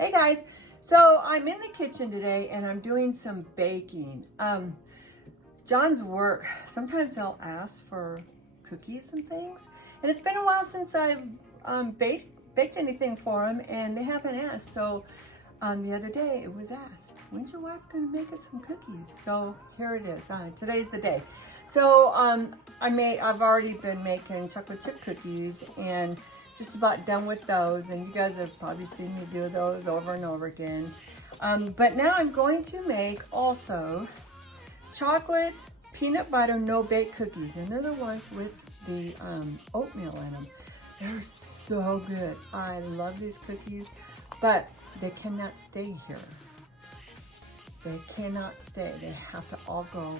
Hey guys, so I'm in the kitchen today and I'm doing some baking. John's work, sometimes they'll ask for cookies and things, and it's been a while since I've baked anything for him, and they haven't asked. So the other day it was asked, when's your wife gonna make us some cookies? So here it is. Today's the day. So I've already been making chocolate chip cookies and just about done with those, and you guys have probably seen me do those over and over again. But now I'm going to make also chocolate peanut butter no-bake cookies, and they're the ones with the oatmeal in them. They're so good. I love these cookies, but they cannot stay here. They cannot stay. They have to all go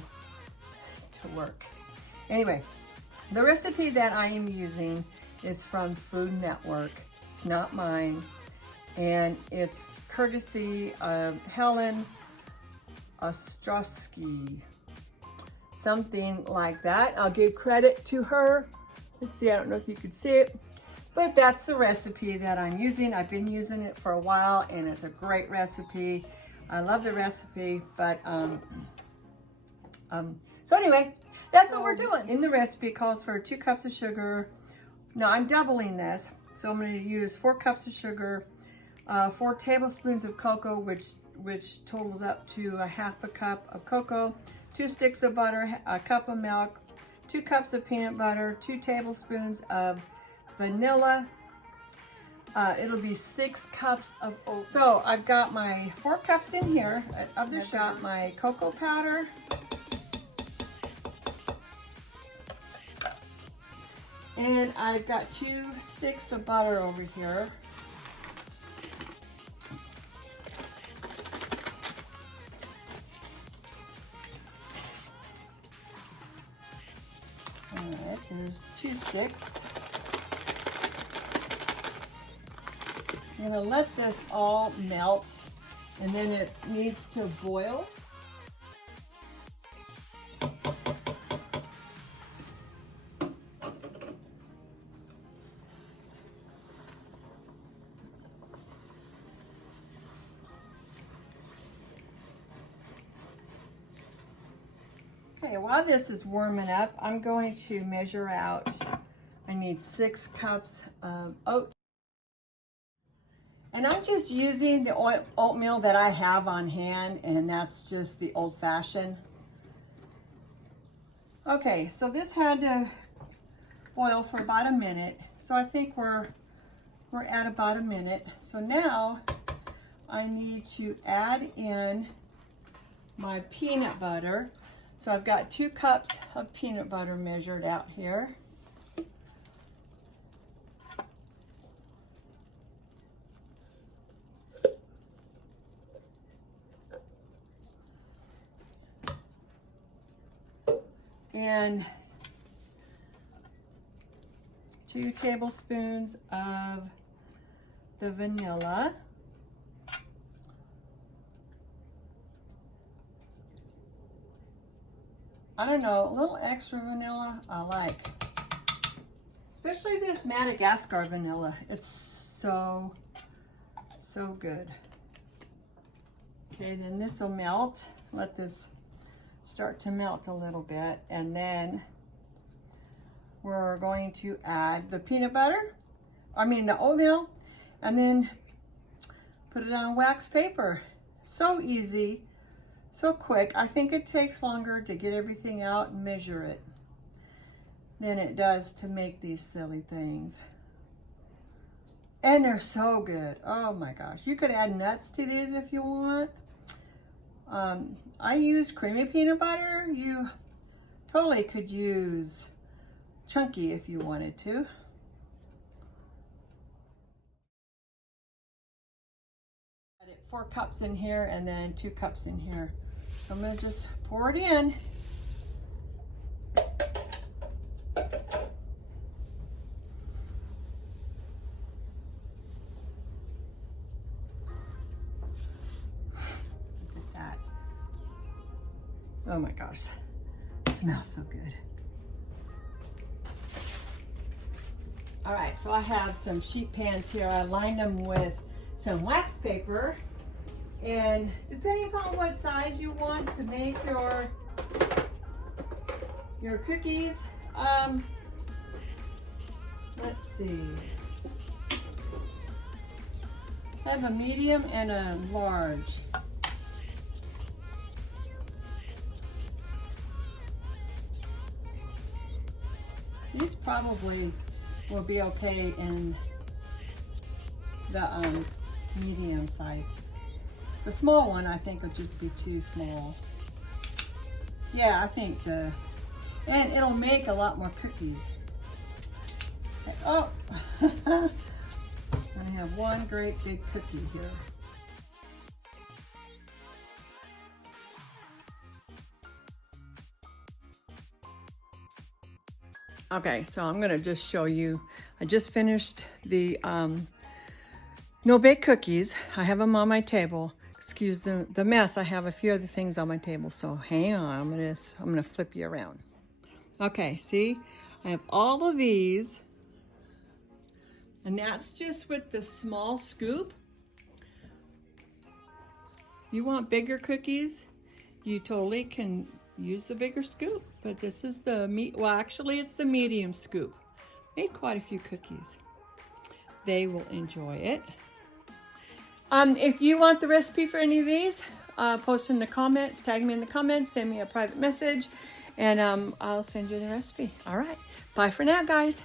to work. Anyway, the recipe that I am using is from Food Network. It's not mine, and it's courtesy of Helen, Ostrosky, something like that. I'll give credit to her. Let's see, I don't know if you can see it, but that's the recipe that I'm using. I've been using it for a while, and it's a great recipe. I love the recipe, but so anyway, that's what we're doing. In the recipe, it calls for 2 cups of sugar. Now I'm doubling this, so I'm going to use 4 cups of sugar, 4 tablespoons of cocoa, which totals up to a half a cup of cocoa, 2 sticks of butter, a cup of milk, 2 cups of peanut butter, 2 tablespoons of vanilla. It'll be 6 cups of oat. So I've got my 4 cups in here of the sugar, got my cocoa powder, and I've got 2 sticks of butter over here. All right, there's 2 sticks. I'm gonna let this all melt, and then it needs to boil. Okay, while this is warming up, I'm going to measure out. I need 6 cups of oats. And I'm just using the oatmeal that I have on hand, and that's just the old-fashioned. Okay, so this had to boil for about a minute. So I think we're at about a minute. So now I need to add in my peanut butter. So I've got 2 cups of peanut butter measured out here. And 2 tablespoons of the vanilla. I don't know, a little extra vanilla I like. Especially this Madagascar vanilla. It's so good. Okay, then this will melt. Let this start to melt a little bit, and then we're going to add the peanut butter, the oatmeal, and then put it on wax paper. So easy, so quick. I think it takes longer to get everything out and measure it than it does to make these silly things. And they're so good. Oh my gosh. You could add nuts to these if you want. I use creamy peanut butter. You totally could use chunky if you wanted to. 4 cups in here and then 2 cups in here. So I'm going to just pour it in. Oh my gosh, it smells so good. All right, so I have some sheet pans here. I lined them with some wax paper, and depending upon what size you want to make your cookies, let's see. I have a medium and a large. These probably will be okay in the medium size. The small one I think will just be too small. Yeah, I think and it'll make a lot more cookies. Oh, I have one great big cookie here. Okay, so I'm gonna just show you. I just finished the no-bake cookies. I have them on my table. Excuse the mess. I have a few other things on my table, so hang on. I'm gonna flip you around. Okay, see, I have all of these, and that's just with the small scoop. If you want bigger cookies, you totally can use the bigger scoop, but this is well, actually it's the medium scoop. Made quite a few cookies. They will enjoy it. If you want the recipe for any of these, post in the comments, tag me in the comments, send me a private message, and I'll send you the recipe. All right, bye for now, guys.